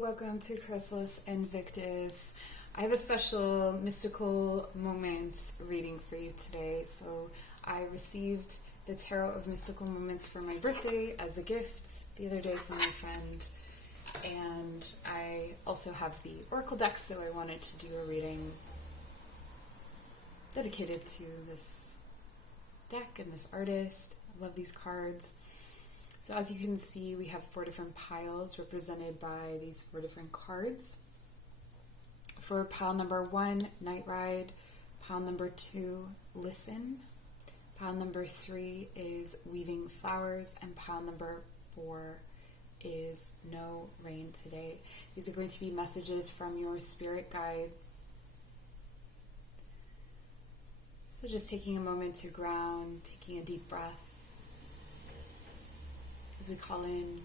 welcome to Chrysalis and Invictus. I have a special mystical moments reading for you today. So I received the Tarot of Mystical Moments for my birthday as a gift the other day from my friend. And I also have the Oracle deck, so I wanted to do a reading dedicated to this deck and this artist. I love these cards. So as you can see, we have 4 different piles represented by these 4 different cards. For pile number 1, Night Ride. Pile number 2, Listen. Pile number 3 is Weaving Flowers. And pile number 4 is No Rain Today. These are going to be messages from your spirit guides. So just taking a moment to ground, taking a deep breath, as we call in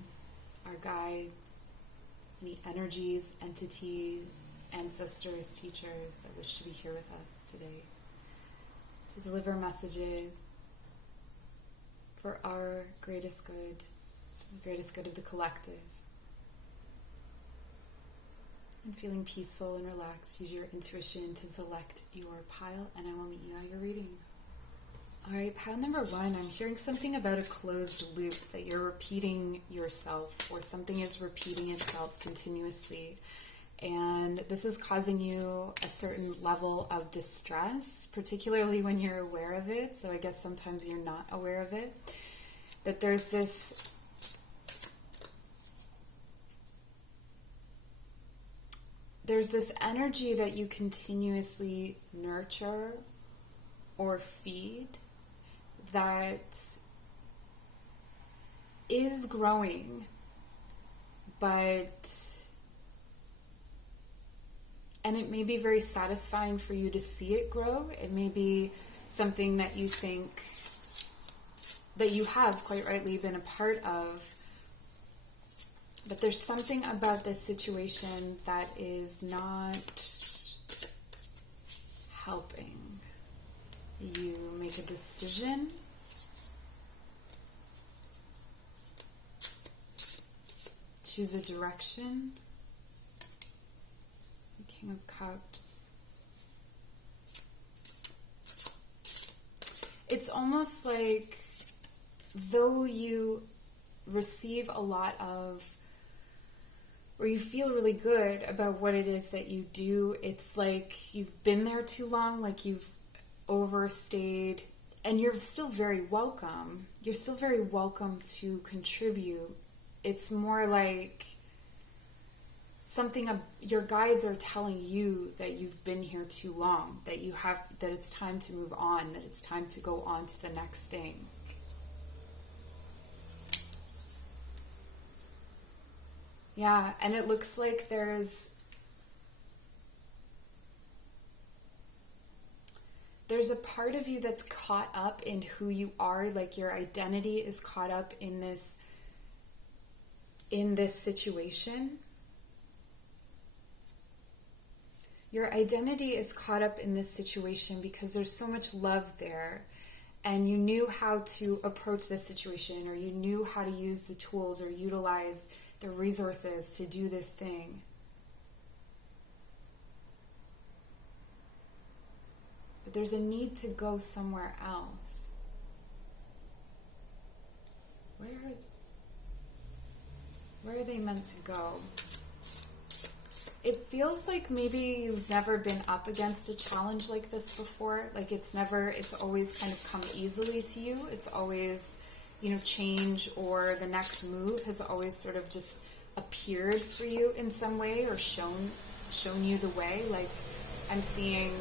our guides, any energies, entities, ancestors, teachers that wish to be here with us today to deliver messages for our greatest good, the greatest good of the collective. And feeling peaceful and relaxed, use your intuition to select your pile, and I will meet you at your reading. Alright, pile number 1, I'm hearing something about a closed loop, that you're repeating yourself, or something is repeating itself continuously. And this is causing you a certain level of distress, particularly when you're aware of it. So I guess sometimes you're not aware of it. That there's this energy that you continuously nurture or feed that is growing, and it may be very satisfying for you to see it grow. It may be something that you think that you have quite rightly been a part of, but there's something about this situation that is not helping you make a decision. Choose a direction. The King of Cups. It's almost like though you receive a lot of, or you feel really good about what it is that you do, it's like you've been there too long, like you've overstayed, and you're still very welcome. You're still very welcome to contribute. It's more like something your guides are telling you that you've been here too long, that it's time to move on, that it's time to go on to the next thing. Yeah, and it looks like there's a part of you that's caught up in who you are, like your identity is caught up in this situation. Your identity is caught up in this situation because there's so much love there, and you knew how to approach this situation, or you knew how to use the tools or utilize the resources to do this thing. But there's a need to go somewhere else. Where are they meant to go? It feels like maybe you've never been up against a challenge like this before. Like it's always kind of come easily to you. It's always, change or the next move has always sort of just appeared for you in some way, or shown you the way. Like I'm seeing,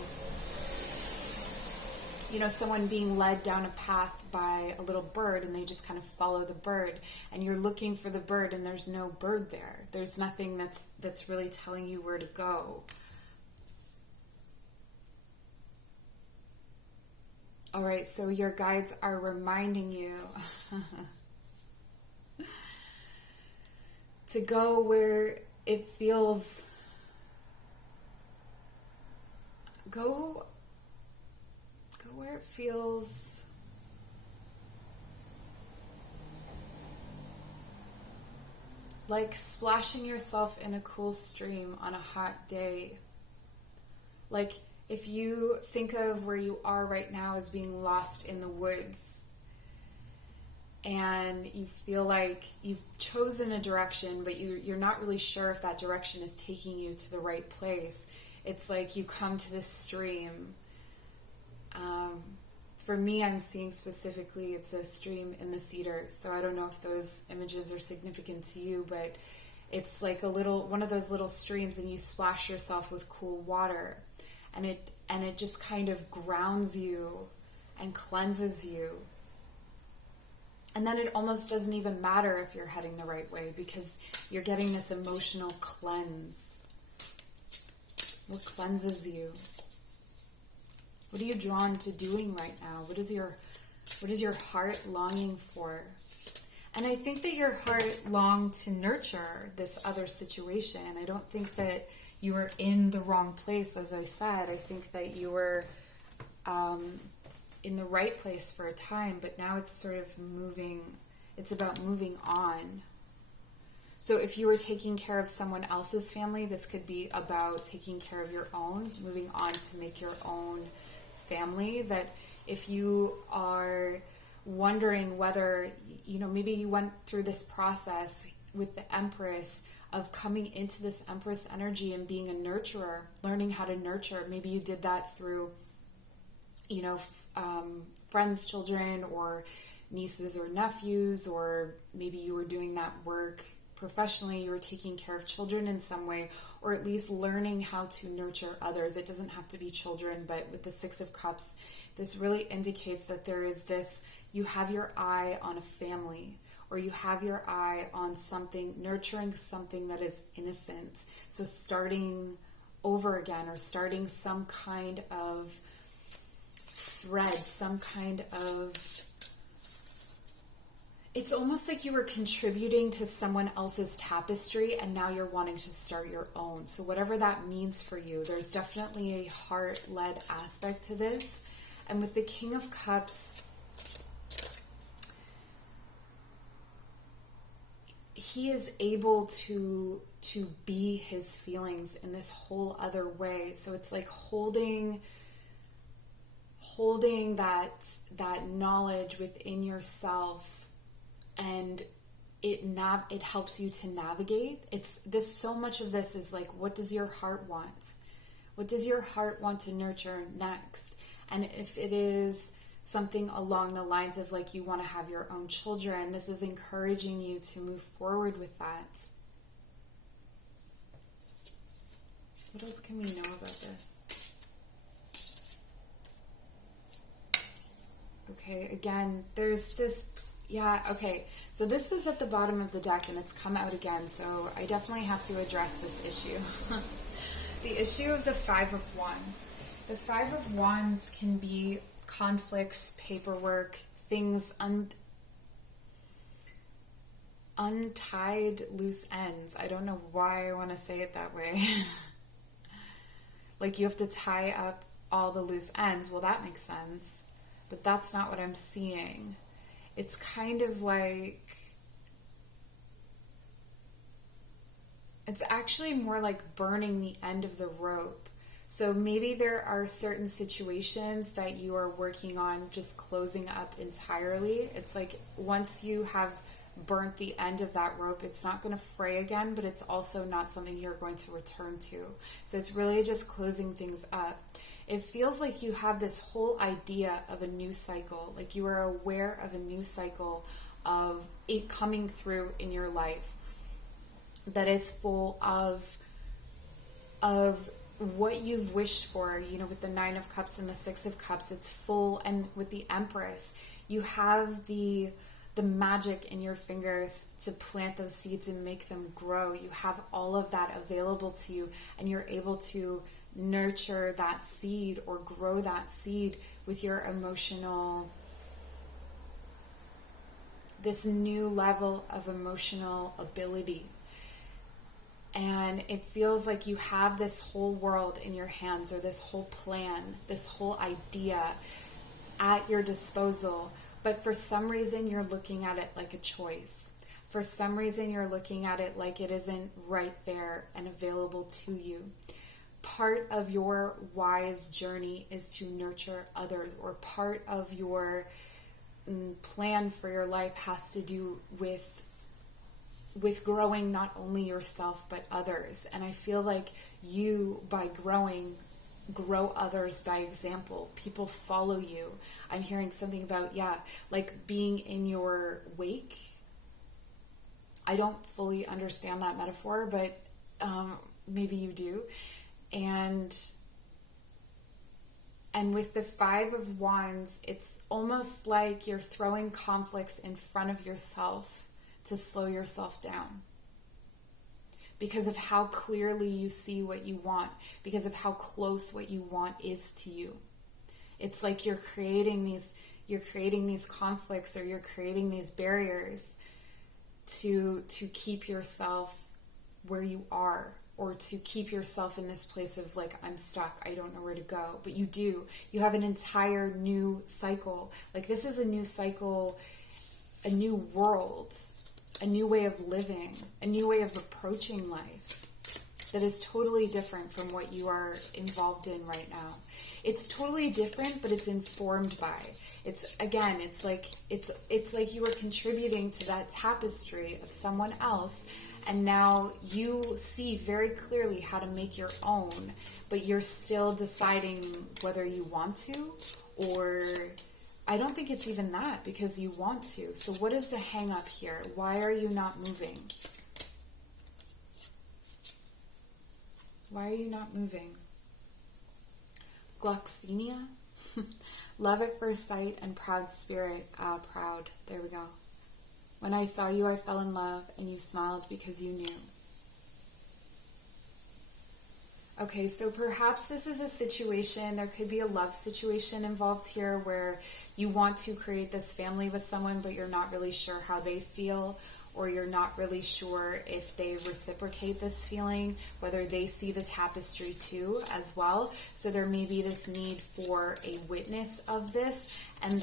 someone being led down a path by a little bird, and they just kind of follow the bird, and you're looking for the bird, and there's no bird there. There's nothing that's really telling you where to go. All right, so your guides are reminding you to go where it feels, go where it feels like splashing yourself in a cool stream on a hot day. Like if you think of where you are right now as being lost in the woods, and you feel like you've chosen a direction, but you're not really sure if that direction is taking you to the right place. It's like you come to this stream. For me, I'm seeing specifically it's a stream in the cedars, so I don't know if those images are significant to you, but it's like one of those little streams, and you splash yourself with cool water, and it just kind of grounds you and cleanses you. And then it almost doesn't even matter if you're heading the right way, because you're getting this emotional cleanse. What cleanses you? What are you drawn to doing right now? What is your heart longing for? And I think that your heart longed to nurture this other situation. I don't think that you were in the wrong place, as I said. I think that you were in the right place for a time, but now it's sort of it's about moving on. So if you were taking care of someone else's family, this could be about taking care of your own, moving on to make your own family. That if you are wondering whether, maybe you went through this process with the Empress of coming into this Empress energy and being a nurturer, learning how to nurture. Maybe you did that through friends' children or nieces or nephews, or maybe you were doing that work professionally, you were taking care of children in some way, or at least learning how to nurture others. It doesn't have to be children, but with the Six of Cups, this really indicates that there is you have your eye on a family, or you have your eye on something, nurturing something that is innocent. So starting over again, or starting some kind of thread, some kind of... It's almost like you were contributing to someone else's tapestry, and now you're wanting to start your own. So whatever that means for you, there's definitely a heart-led aspect to this. And with the King of Cups, he is able to be his feelings in this whole other way. So it's like holding that knowledge within yourself, and it helps you to navigate. So much of this is like, what does your heart want? What does your heart want to nurture next? And if it is something along the lines of like you want to have your own children, this is encouraging you to move forward with that. What else can we know about this? Okay, again, there's this... Yeah, okay, so this was at the bottom of the deck and it's come out again, so I definitely have to address this issue. The issue of the Five of Wands. The Five of Wands can be conflicts, paperwork, things, untied loose ends. I don't know why I want to say it that way. Like you have to tie up all the loose ends. Well, that makes sense, but that's not what I'm seeing. It's kind of like, it's actually more like burning the end of the rope. So maybe there are certain situations that you are working on just closing up entirely. It's like once you have burnt the end of that rope, it's not going to fray again, but it's also not something you're going to return to. So it's really just closing things up. It feels like you have this whole idea of a new cycle, like you are aware of a new cycle of it coming through in your life that is full of what you've wished for, with the Nine of Cups and the Six of Cups. It's full, and with the Empress, you have the magic in your fingers to plant those seeds and make them grow. You have all of that available to you, and you're able to nurture that seed or grow that seed with your emotional, this new level of emotional ability. And it feels like you have this whole world in your hands, or this whole plan, this whole idea at your disposal. But for some reason, you're looking at it like a choice. for some reason you're looking at it like it isn't right there and available to you. Part of your wise journey is to nurture others, or part of your plan for your life has to do with growing not only yourself but others. And I feel like you, by growing, grow others by example. People follow you. I'm hearing something about, like being in your wake. I don't fully understand that metaphor, but maybe you do. And with the Five of Wands, it's almost like you're throwing conflicts in front of yourself to slow yourself down, because of how clearly you see what you want, because of how close what you want is to you. It's like you're creating these conflicts, or you're creating these barriers to keep yourself where you are, or to keep yourself in this place of like, I'm stuck, I don't know where to go. But you do. You have an entire new cycle. Like, this is a new cycle, a new world, a new way of living, a new way of approaching life that is totally different from what you are involved in right now. It's totally different, but it's informed by. It's like you were contributing to that tapestry of someone else, and now you see very clearly how to make your own, but you're still deciding whether you want to, or I don't think it's even that, because you want to. So what is the hang up here? Why are you not moving? Why are you not moving? Gloxinia? Love at first sight and proud spirit. Proud. There we go. When I saw you, I fell in love, and you smiled because you knew. Okay, so perhaps this is a situation, there could be a love situation involved here where you want to create this family with someone, but you're not really sure how they feel, or you're not really sure if they reciprocate this feeling, whether they see the tapestry too as well. So there may be this need for a witness of this, and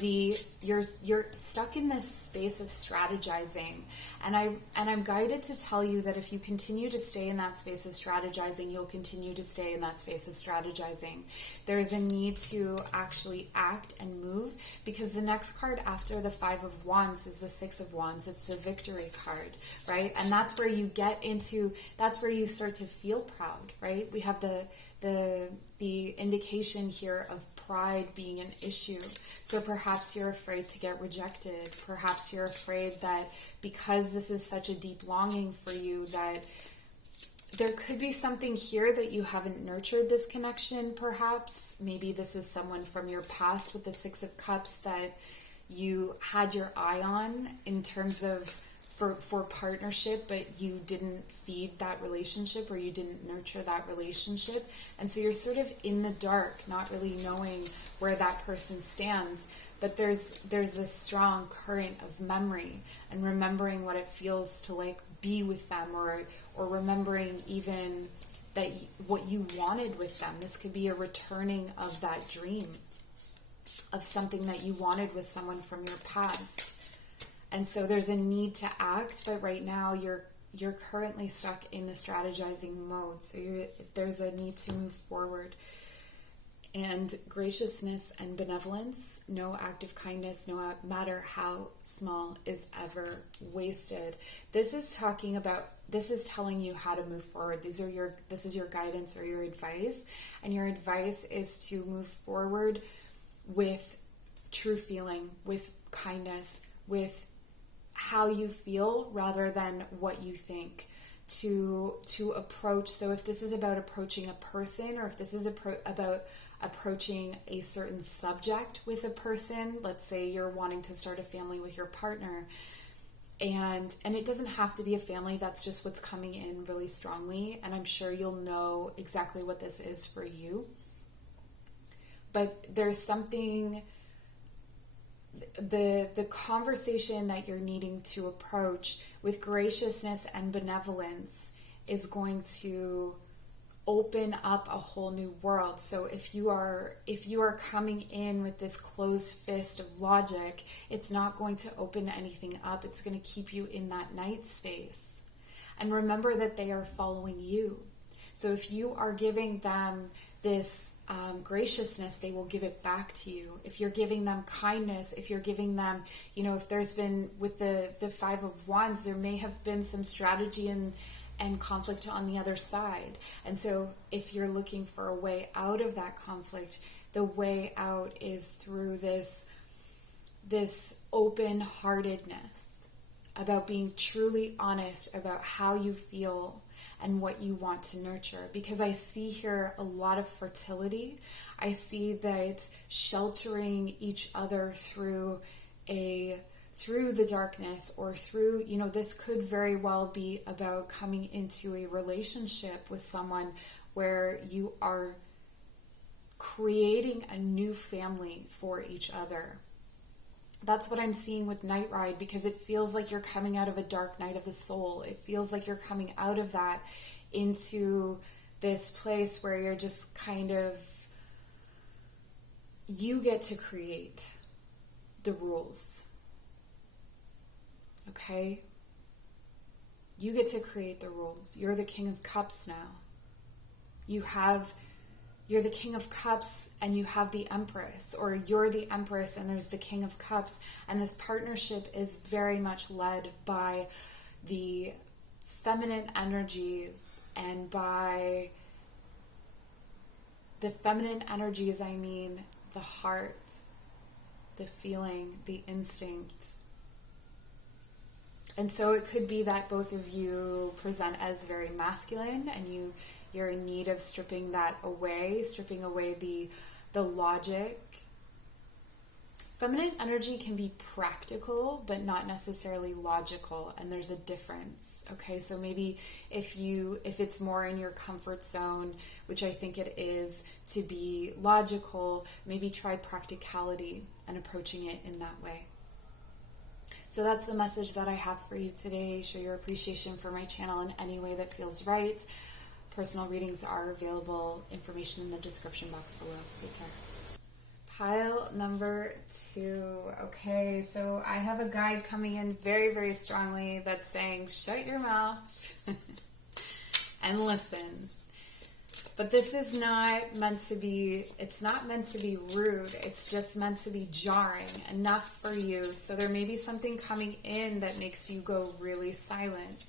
you're stuck in this space of strategizing. And I'm guided to tell you that if you continue to stay in that space of strategizing, you'll continue to stay in that space of strategizing. There is a need to actually act and move, because the next card after the Five of Wands is the Six of Wands. It's the victory card, right? And that's where you that's where you start to feel proud, right? We have the indication here of pride being an issue. So perhaps you're afraid to get rejected. Perhaps you're afraid that because this is such a deep longing for you, that there could be something here that you haven't nurtured this connection, perhaps. Maybe this is someone from your past with the Six of Cups that you had your eye on in terms of for partnership, but you didn't feed that relationship, or you didn't nurture that relationship. And so you're sort of in the dark, not really knowing where that person stands. But there's this strong current of memory and remembering what it feels to like be with them, or remembering even that what you wanted with them. This could be a returning of that dream of something that you wanted with someone from your past. And so there's a need to act, but right now you're currently stuck in the strategizing mode. So there's a need to move forward. And graciousness and benevolence, no act of kindness, no matter how small, is ever wasted. This is telling you how to move forward. This is your guidance or your advice. And your advice is to move forward with true feeling, with kindness, with how you feel rather than what you think, to approach. So if this is about approaching a person, or if this is about approaching a certain subject with a person, let's say you're wanting to start a family with your partner, and it doesn't have to be a family, that's just what's coming in really strongly, and I'm sure you'll know exactly what this is for you. But there's something, the conversation that you're needing to approach with graciousness and benevolence is going to open up a whole new world. So if you are coming in with this closed fist of logic, it's not going to open anything up. It's going to keep you in that night space. And remember that they are following you. So if you are giving them this graciousness, they will give it back to you. If you're giving them kindness, if you're giving them, if there's been with the Five of Wands, there may have been some strategy and conflict on the other side. And so if you're looking for a way out of that conflict, the way out is through this open-heartedness about being truly honest about how you feel and what you want to nurture. Because I see here a lot of fertility. I see that sheltering each other through the darkness, or through, this could very well be about coming into a relationship with someone where you are creating a new family for each other. That's what I'm seeing with Night Ride, because it feels like you're coming out of a dark night of the soul. It feels like you're coming out of that into this place where you're just kind of, you get to create the rules. Okay? You get to create the rules. You're the King of Cups now. You're the King of Cups and you have the Empress, or you're the Empress and there's the King of Cups. And this partnership is very much led by the feminine energies, and by the feminine energies, I mean the heart, the feeling, the instinct. And so it could be that both of you present as very masculine, and you're in need of stripping that away, stripping away the logic. Feminine energy can be practical, but not necessarily logical, and there's a difference. Okay, so maybe if it's more in your comfort zone, which I think it is, to be logical, maybe try practicality and approaching it in that way. So that's the message that I have for you today. Show your appreciation for my channel in any way that feels right. Personal readings are available. Information in the description box below. Take care. Pile number 2. Okay, so I have a guide coming in very, very strongly that's saying, shut your mouth and listen. But this is not meant to be, it's not meant to be rude. It's just meant to be jarring enough for you. So there may be something coming in that makes you go really silent.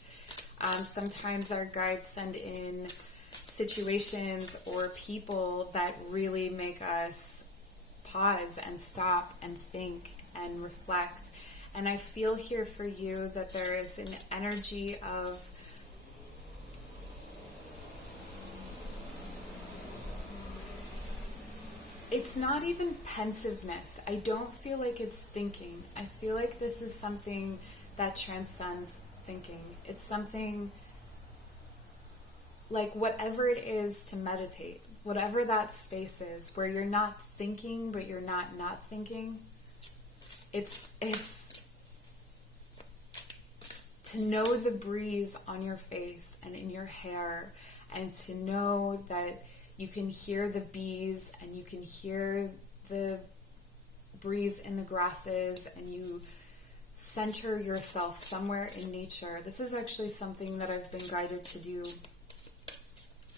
Sometimes our guides send in situations or people that really make us pause and stop and think and reflect. And I feel here for you that there is an energy of it's not even pensiveness. I don't feel like it's thinking. I feel like this is something that transcends thinking. It's something like whatever it is to meditate, whatever that space is, where you're not thinking, but you're not thinking. It's to know the breeze on your face and in your hair, and to know that you can hear the bees and you can hear the breeze in the grasses, and you center yourself somewhere in nature. This is actually something that I've been guided to do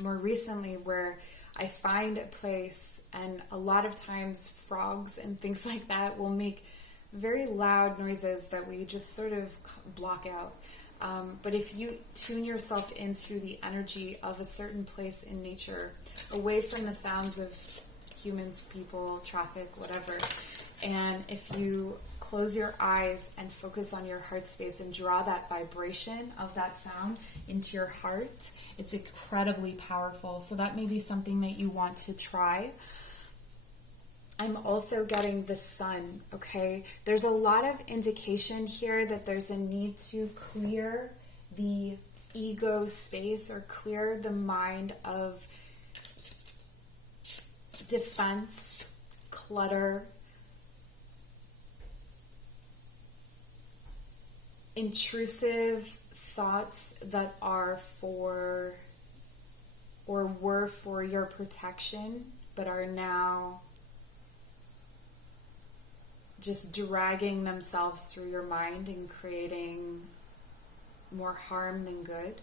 more recently, where I find a place, and a lot of times frogs and things like that will make very loud noises that we just sort of block out. But if you tune yourself into the energy of a certain place in nature, away from the sounds of humans, people, traffic, whatever, and if you close your eyes and focus on your heart space and draw that vibration of that sound into your heart, it's incredibly powerful. So that may be something that you want to try. I'm also getting the sun, okay? There's a lot of indication here that there's a need to clear the ego space, or clear the mind of defense, clutter, intrusive thoughts that are for, or were for your protection, but are now just dragging themselves through your mind and creating more harm than good.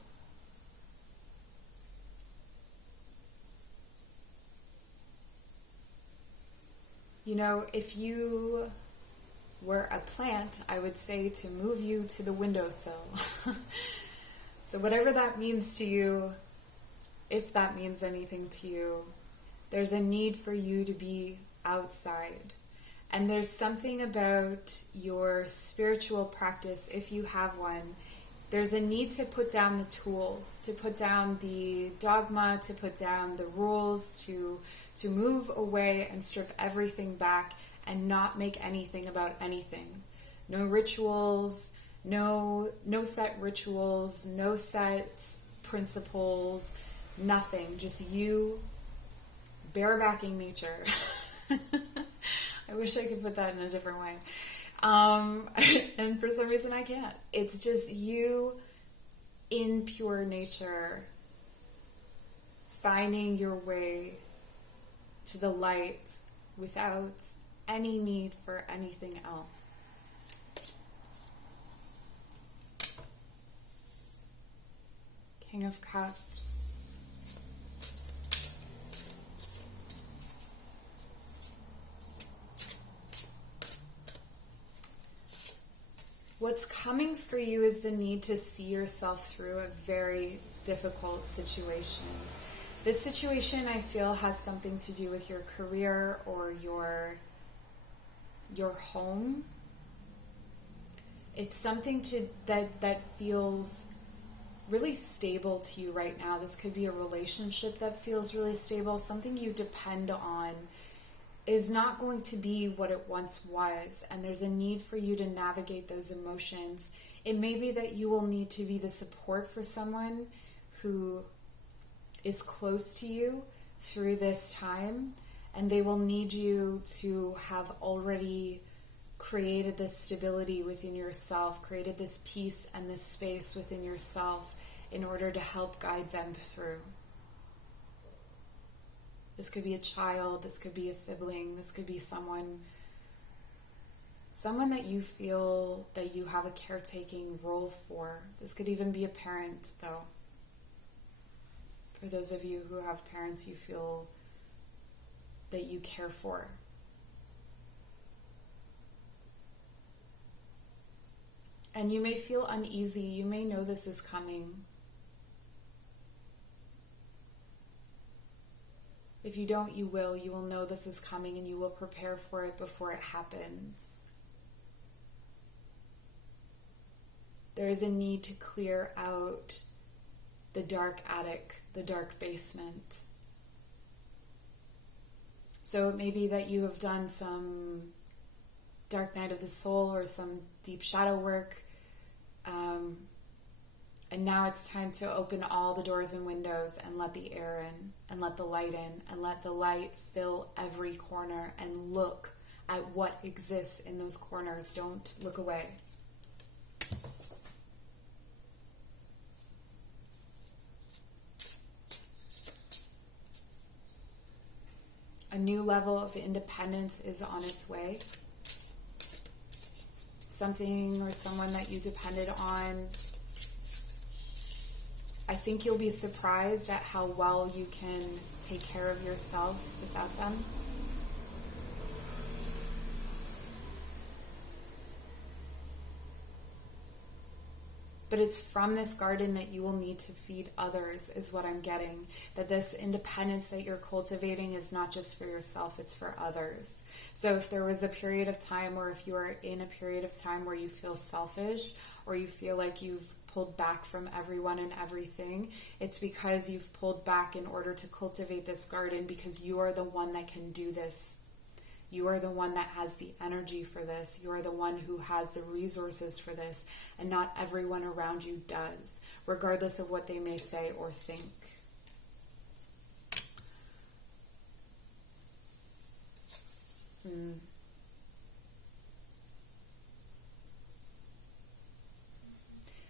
You know, if you were a plant, I would say to move you to the windowsill. So whatever that means to you, if that means anything to you, there's a need for you to be outside. And there's something about your spiritual practice, if you have one, there's a need to put down the tools, to put down the dogma, to put down the rules, to move away and strip everything back and not make anything about anything. No rituals, no set rituals, no set principles, nothing. Just you barebacking nature. I wish I could put that in a different way. And for some reason I can't. It's just you in pure nature, finding your way to the light without any need for anything else. King of Cups. What's coming for you is the need to see yourself through a very difficult situation. This situation, I feel, has something to do with your career or your home. It's something that feels really stable to you right now. This could be a relationship that feels really stable. Something you depend on is not going to be what it once was, and there's a need for you to navigate those emotions. It may be that you will need to be the support for someone who is close to you through this time, and they will need you to have already created this stability within yourself, created this peace and this space within yourself in order to help guide them through. This could be a child, this could be a sibling, this could be someone that you feel that you have a caretaking role for. This could even be a parent, though. For those of you who have parents you feel that you care for. And you may feel uneasy, you may know this is coming. If you don't, you will. You will know this is coming and you will prepare for it before it happens. There is a need to clear out the dark attic, the dark basement. So it may be that you have done some dark night of the soul or some deep shadow work, and now it's time to open all the doors and windows and let the air in and let the light in and let the light fill every corner and look at what exists in those corners. Don't look away. A new level of independence is on its way. Something or someone that you depended on, I think you'll be surprised at how well you can take care of yourself without them. But it's from this garden that you will need to feed others, is what I'm getting. That this independence that you're cultivating is not just for yourself, it's for others. So if there was a period of time, or if you are in a period of time where you feel selfish, or you feel like you've pulled back from everyone and everything, it's because you've pulled back in order to cultivate this garden, because you are the one that can do this. You are the one that has the energy for this. You are the one who has the resources for this, and not everyone around you does, regardless of what they may say or think.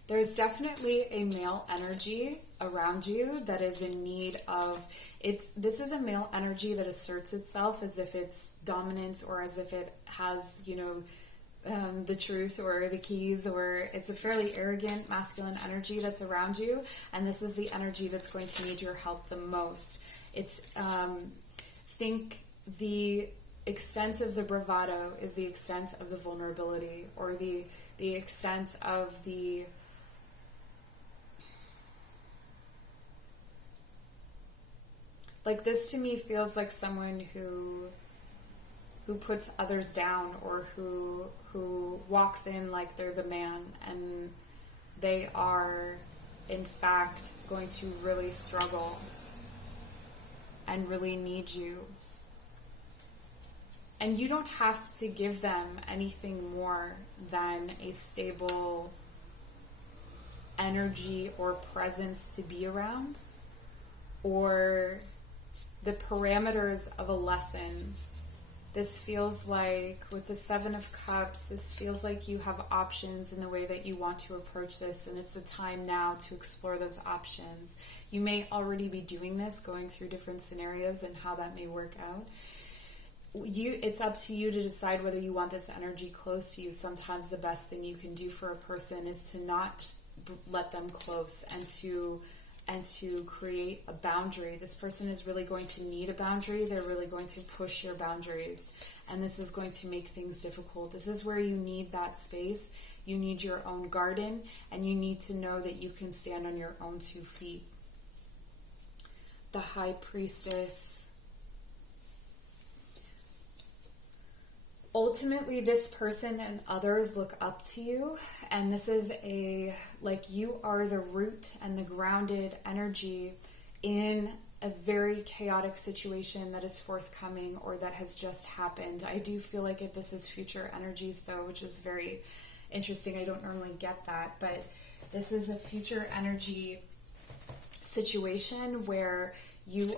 There's definitely a male energy around you that is in need of this is a male energy that asserts itself as if it's dominant or as if it has, the truth or the keys, or it's a fairly arrogant masculine energy that's around you, and this is the energy that's going to need your help the most. It's think the extent of the bravado is the extent of the vulnerability, or the extent of the like, this to me feels like someone who puts others down, or who walks in like they're the man, and they are in fact going to really struggle and really need you. And you don't have to give them anything more than a stable energy or presence to be around, or the parameters of a lesson. This feels like, with the Seven of Cups, this feels like you have options in the way that you want to approach this, and it's a time now to explore those options. You may already be doing this, going through different scenarios and how that may work out. It's up to you to decide whether you want this energy close to you. Sometimes the best thing you can do for a person is to not let them close, and to create a boundary. This person is really going to need a boundary. They're really going to push your boundaries, and this is going to make things difficult. This is where you need that space. You need your own garden, and you need to know that you can stand on your own 2 feet. The High Priestess. Ultimately, this person and others look up to you, and this is you are the root and the grounded energy in a very chaotic situation that is forthcoming or that has just happened. I do feel like this is future energies, though, which is very interesting. I don't normally get that, but this is a future energy situation where you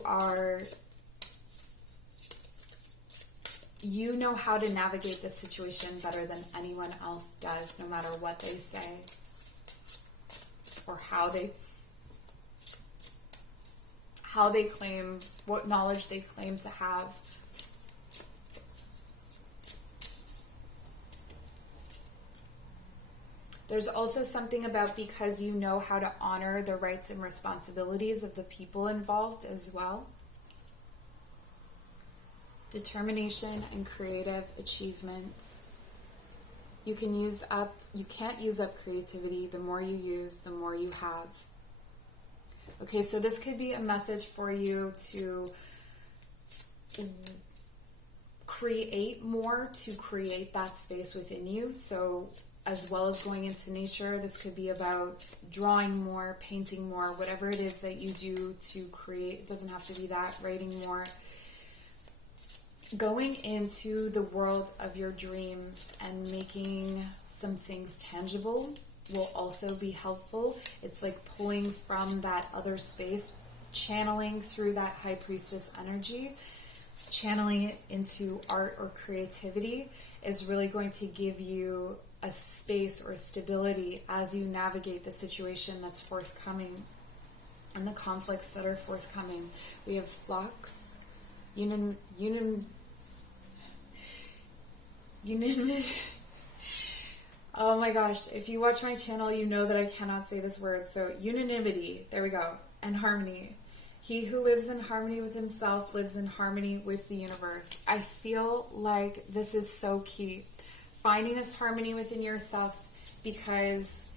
know how to navigate this situation better than anyone else does, no matter what they say or how they claim, what knowledge they claim to have. There's also something about, because you know how to honor the rights and responsibilities of the people involved as well. Determination and creative achievements. You can't use up creativity. The more you use, the more you have. Okay, so this could be a message for you to create more, to create that space within you. So as well as going into nature, this could be about drawing more, painting more, whatever it is that you do to create. It doesn't have to be that, writing more. Going into the world of your dreams and making some things tangible will also be helpful. It's like pulling from that other space, channeling through that High Priestess energy, channeling it into art or creativity is really going to give you a space or stability as you navigate the situation that's forthcoming and the conflicts that are forthcoming. We have flux, oh my gosh, if you watch my channel, you know that I cannot say this word. So unanimity, there we go, and harmony. He who lives in harmony with himself lives in harmony with the universe. I feel like this is so key. Finding this harmony within yourself, because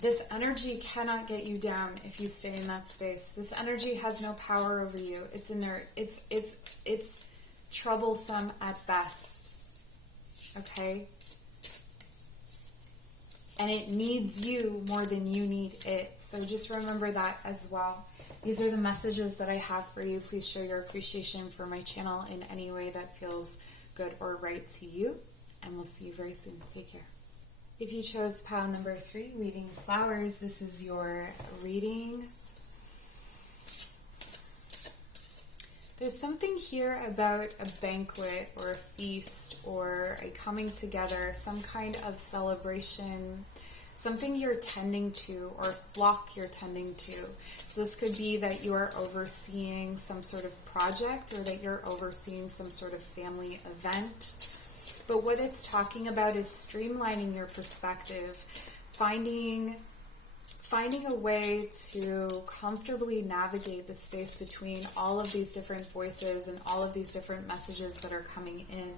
this energy cannot get you down if you stay in that space. This energy has no power over you. It's inert. It's troublesome at best. Okay? And it needs you more than you need it. So just remember that as well. These are the messages that I have for you. Please show your appreciation for my channel in any way that feels good or right to you. And we'll see you very soon. Take care. If you chose pile number 3, Weaving Flowers, this is your reading. There's something here about a banquet or a feast or a coming together, some kind of celebration, something you're tending to, or flock you're tending to. So this could be that you are overseeing some sort of project, or that you're overseeing some sort of family event. But what it's talking about is streamlining your perspective, finding a way to comfortably navigate the space between all of these different voices and all of these different messages that are coming in.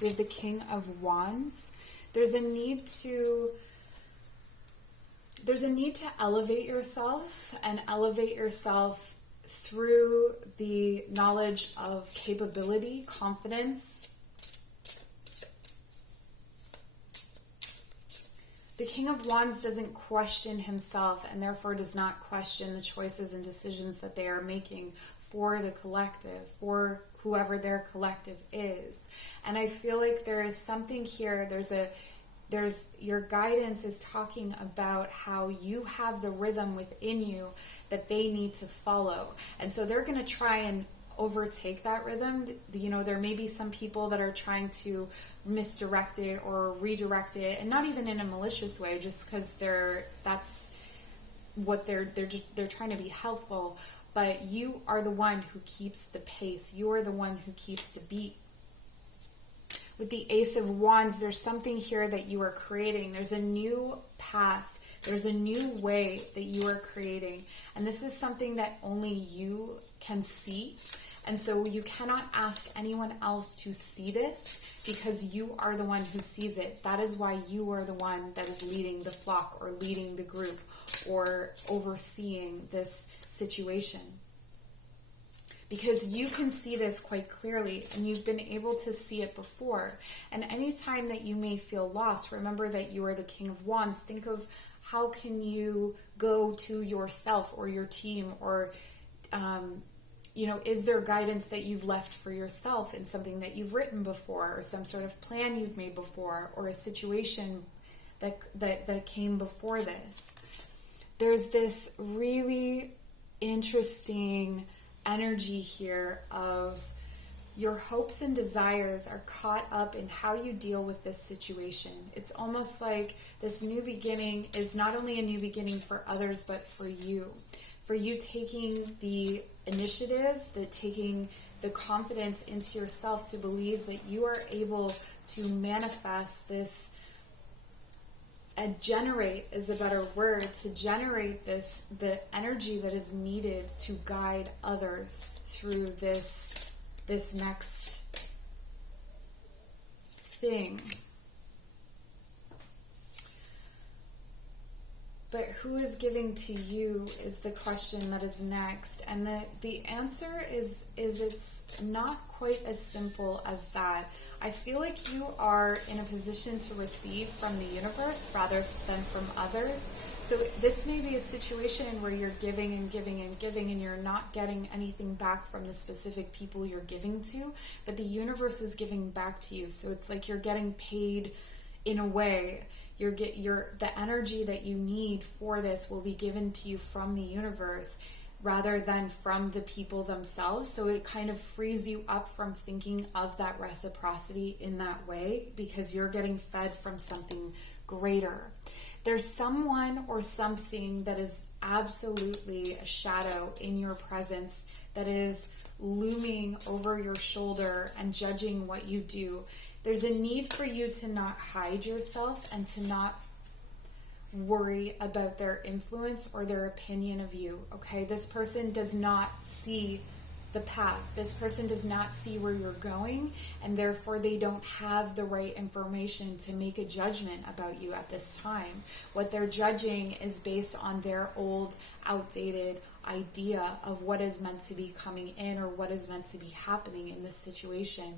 We have the King of Wands. There's a need to elevate yourself, and elevate yourself through the knowledge of capability, confidence. The King of Wands doesn't question himself, and therefore does not question the choices and decisions that they are making for the collective, for whoever their collective is. And I feel like there is something here, your guidance is talking about how you have the rhythm within you that they need to follow. And so they're going to try and overtake that rhythm. You know, there may be some people that are trying to misdirect it or redirect it, and not even in a malicious way, just because that's what they're trying to be helpful. But you are the one who keeps the pace. You are the one who keeps the beat. With the Ace of Wands, there's something here that you are creating. There's a new path. There's a new way that you are creating. And this is something that only you can see. And so you cannot ask anyone else to see this, because you are the one who sees it. That is why you are the one that is leading the flock, or leading the group, or overseeing this situation. Because you can see this quite clearly, and you've been able to see it before. And anytime that you may feel lost, remember that you are the King of Wands. Think of how can you go to yourself or your team, or is there guidance that you've left for yourself in something that you've written before, or some sort of plan you've made before, or a situation that came before this? There's this really interesting energy here of your hopes and desires are caught up in how you deal with this situation. It's almost like this new beginning is not only a new beginning for others, but for you. For you taking the initiative, taking the confidence into yourself to believe that you are able to manifest this, generate is a better word, to generate the energy that is needed to guide others through this next thing. But who is giving to you is the question that is next. And the answer is it's not quite as simple as that. I feel like you are in a position to receive from the universe rather than from others. So this may be a situation where you're giving and giving and giving, and you're not getting anything back from the specific people you're giving to, but the universe is giving back to you. So it's like you're getting paid in a way. The energy that you need for this will be given to you from the universe rather than from the people themselves. So it kind of frees you up from thinking of that reciprocity in that way, because you're getting fed from something greater. There's someone or something that is absolutely a shadow in your presence that is looming over your shoulder and judging what you do. There's a need for you to not hide yourself and to not worry about their influence or their opinion of you, okay? This person does not see the path. This person does not see where you're going, and therefore they don't have the right information to make a judgment about you at this time. What they're judging is based on their old, outdated idea of what is meant to be coming in or what is meant to be happening in this situation.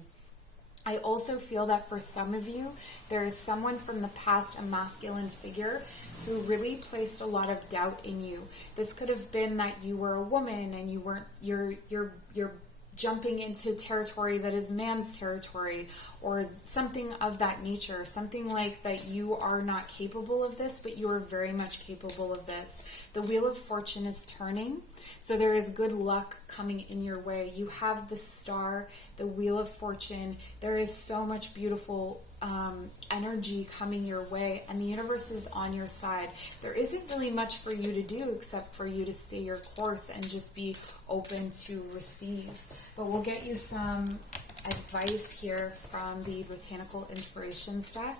I also feel that for some of you, there is someone from the past, a masculine figure, who really placed a lot of doubt in you. This could have been that you were a woman and you weren't, you're jumping into territory that is man's territory, or something of that nature. Something like that you are not capable of this, but you are very much capable of this. The Wheel of Fortune is turning, so there is good luck coming in your way. You have the Star, the Wheel of Fortune. There is so much beautiful energy coming your way, and the universe is on your side. There isn't really much for you to do except for you to stay your course and just be open to receive. But we'll get you some advice here from the Botanical Inspirations deck.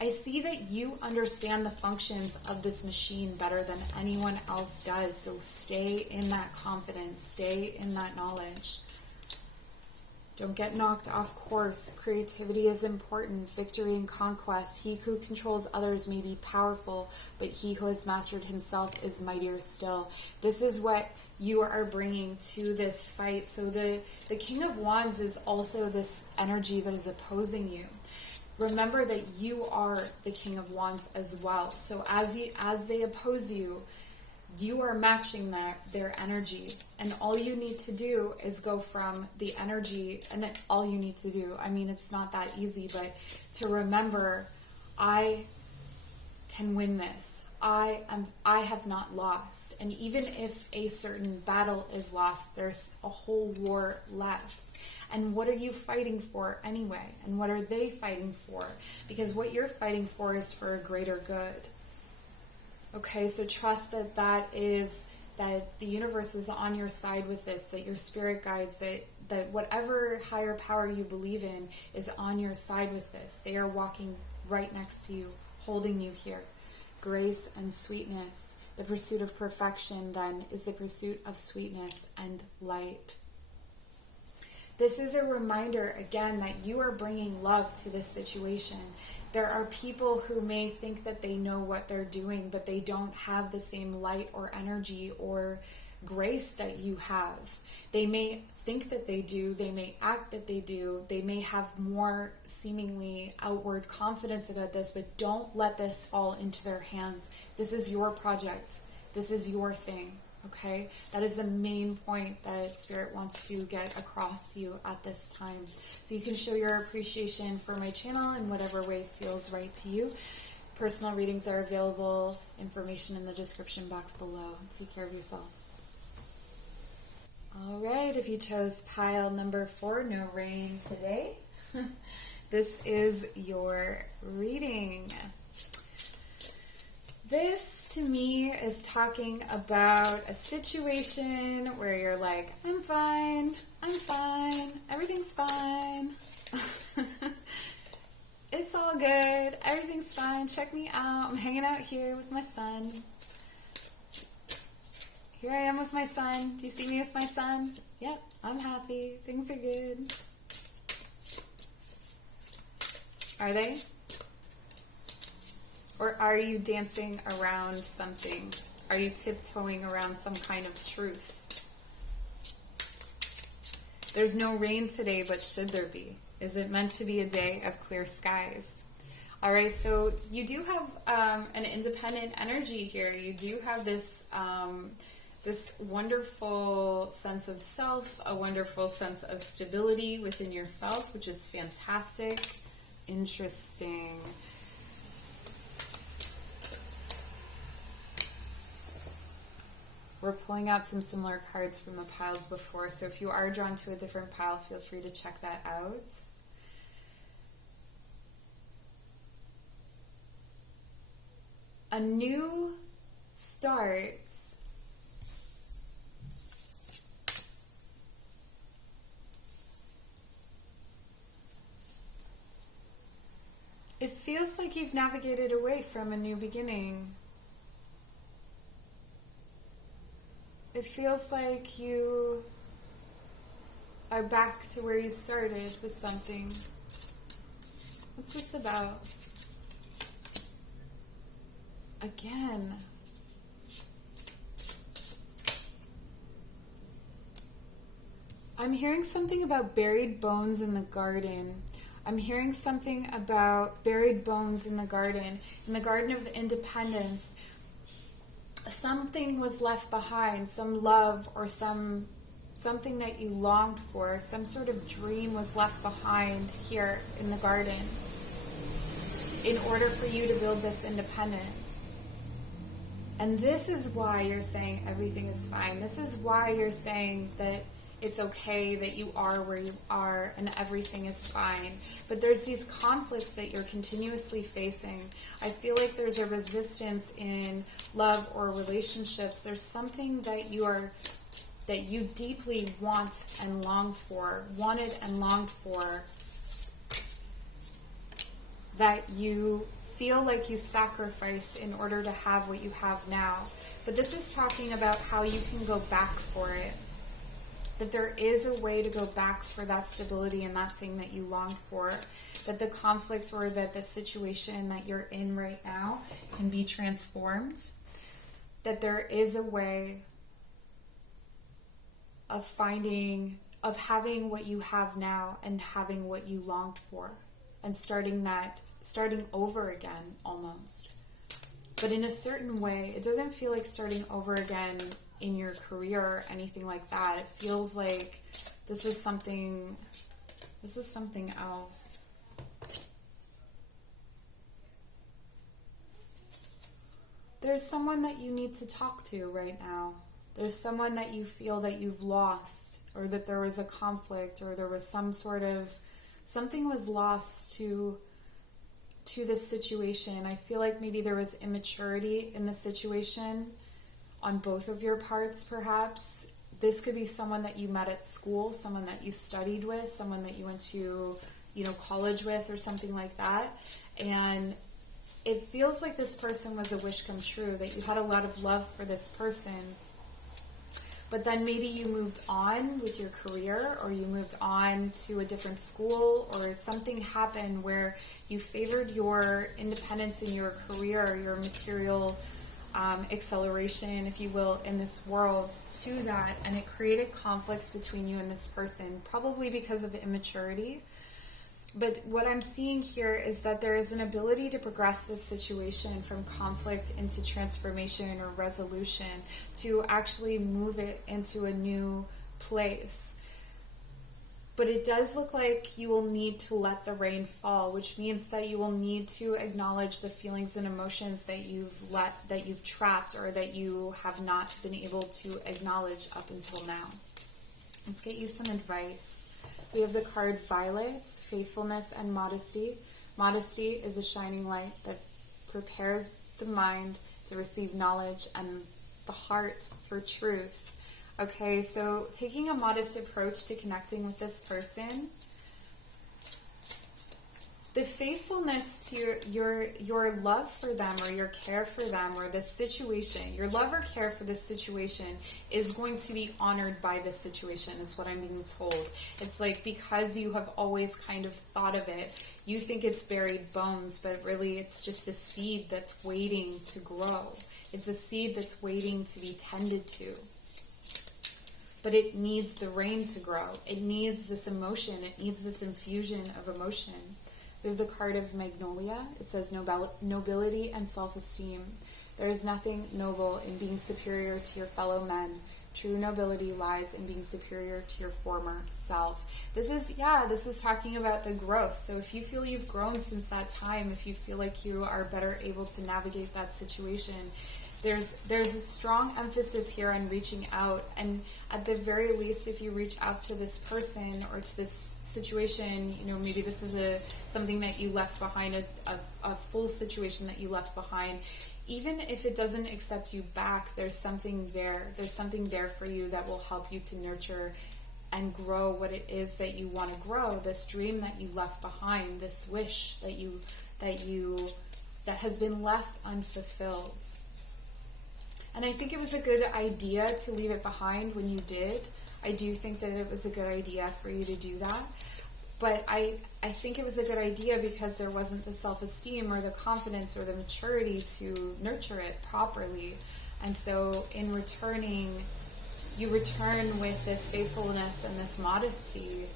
I see that you understand the functions of this machine better than anyone else does, so stay in that confidence, stay in that knowledge. Don't get knocked off course. Creativity is important. Victory and conquest. He who controls others may be powerful, but he who has mastered himself is mightier still. This is what you are bringing to this fight. So the King of Wands is also this energy that is opposing you. Remember that you are the King of Wands as well. So as they oppose you, you are matching their energy, and all you need to do is go from the energy, and all you need to do, I mean, it's not that easy, but to remember, I can win this. I have not lost. And even if a certain battle is lost, there's a whole war left. And what are you fighting for anyway? And what are they fighting for? Because what you're fighting for is for a greater good. Okay, so trust that that the universe is on your side with this, that your spirit guides, that whatever higher power you believe in is on your side with this. They are walking right next to you, holding you here. Grace and sweetness. The pursuit of perfection, then, is the pursuit of sweetness and light. This is a reminder, again, that you are bringing love to this situation. There are people who may think that they know what they're doing, but they don't have the same light or energy or grace that you have. They may think that they do, they may act that they do, they may have more seemingly outward confidence about this, but don't let this fall into their hands. This is your project. This is your thing. Okay, that is the main point that Spirit wants to get across to you at this time. So you can show your appreciation for my channel in whatever way feels right to you. Personal readings are available, information in the description box below. Take care of yourself. All right, if you chose pile number 4, no rain today, this is your reading. This, to me, is talking about a situation where you're like, I'm fine, everything's fine. It's all good, everything's fine, check me out, I'm hanging out here with my son. Here I am with my son. Do you see me with my son? Yep, I'm happy, things are good. Are they? Or are you dancing around something? Are you tiptoeing around some kind of truth? There's no rain today, but should there be? Is it meant to be a day of clear skies? All right, so you do have an independent energy here. You do have this this wonderful sense of self, a wonderful sense of stability within yourself, which is fantastic. Interesting. We're pulling out some similar cards from the piles before, so if you are drawn to a different pile, feel free to check that out. A new start. It feels like you've navigated away from a new beginning. It feels like you are back to where you started with something. What's this about? Again. I'm hearing something about buried bones in the garden. I'm hearing something about buried bones in the Garden of Independence. Something was left behind, some love or something that you longed for, some sort of dream was left behind here in the garden in order for you to build this independence. And this is why you're saying everything is fine. This is why you're saying that it's okay, that you are where you are, and everything is fine. But there's these conflicts that you're continuously facing. I feel like there's a resistance in love or relationships. There's something that you deeply wanted and longed for, that you feel like you sacrificed in order to have what you have now. But this is talking about how you can go back for it. That there is a way to go back for that stability and that thing that you long for. That the conflict or that the situation that you're in right now can be transformed. That there is a way of having what you have now and having what you longed for. And starting over again almost. But in a certain way, it doesn't feel like starting over again in your career or anything like that. It feels like this is something else. There's someone that you need to talk to right now. There's someone that you feel that you've lost, or that there was a conflict, or there was something was lost to this situation. I feel like maybe there was immaturity in the situation on both of your parts, perhaps. This could be someone that you met at school, someone that you studied with, someone that you went to, college with, or something like that. And it feels like this person was a wish come true, that you had a lot of love for this person. But then maybe you moved on with your career, or you moved on to a different school, or something happened where you favored your independence in your career, your material acceleration, if you will, in this world to that, and it created conflicts between you and this person, probably because of immaturity. But what I'm seeing here is that there is an ability to progress this situation from conflict into transformation or resolution, to actually move it into a new place. But it does look like you will need to let the rain fall, which means that you will need to acknowledge the feelings and emotions that you've trapped, or that you have not been able to acknowledge up until now. Let's get you some advice. We have the card Violet, faithfulness and modesty. Modesty is a shining light that prepares the mind to receive knowledge and the heart for truth. Okay, so taking a modest approach to connecting with this person. The faithfulness to your love for them, or your care for them, or this situation, your love or care for this situation is going to be honored by this situation, is what I'm being told. It's like, because you have always kind of thought of it, you think it's buried bones, but really it's just a seed that's waiting to grow. It's a seed that's waiting to be tended to. But it needs the rain to grow. It needs this emotion. It needs this infusion of emotion. We have the card of Magnolia. It says nobility and self-esteem. There is nothing noble in being superior to your fellow men. True nobility lies in being superior to your former self. This is talking about the growth. So if you feel you've grown since that time, if you feel like you are better able to navigate that situation, there's a strong emphasis here on reaching out. And at the very least, if you reach out to this person or to this situation, maybe this is something that you left behind, a full situation that you left behind. Even if it doesn't accept you back, there's something there. There's something there for you that will help you to nurture and grow what it is that you want to grow. This dream that you left behind, this wish that has been left unfulfilled. And I think it was a good idea to leave it behind when you did. I do think that it was a good idea for you to do that. But I think it was a good idea because there wasn't the self-esteem or the confidence or the maturity to nurture it properly. And so in returning, you return with this faithfulness and this modesty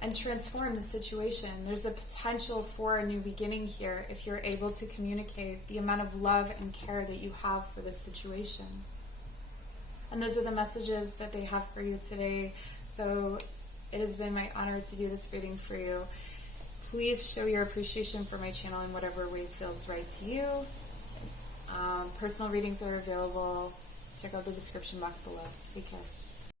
and transform the situation. There's a potential for a new beginning here if you're able to communicate the amount of love and care that you have for this situation. And those are the messages that they have for you today. So it has been my honor to do this reading for you. Please show your appreciation for my channel in whatever way feels right to you. Personal readings are available. Check out the description box below. Take care.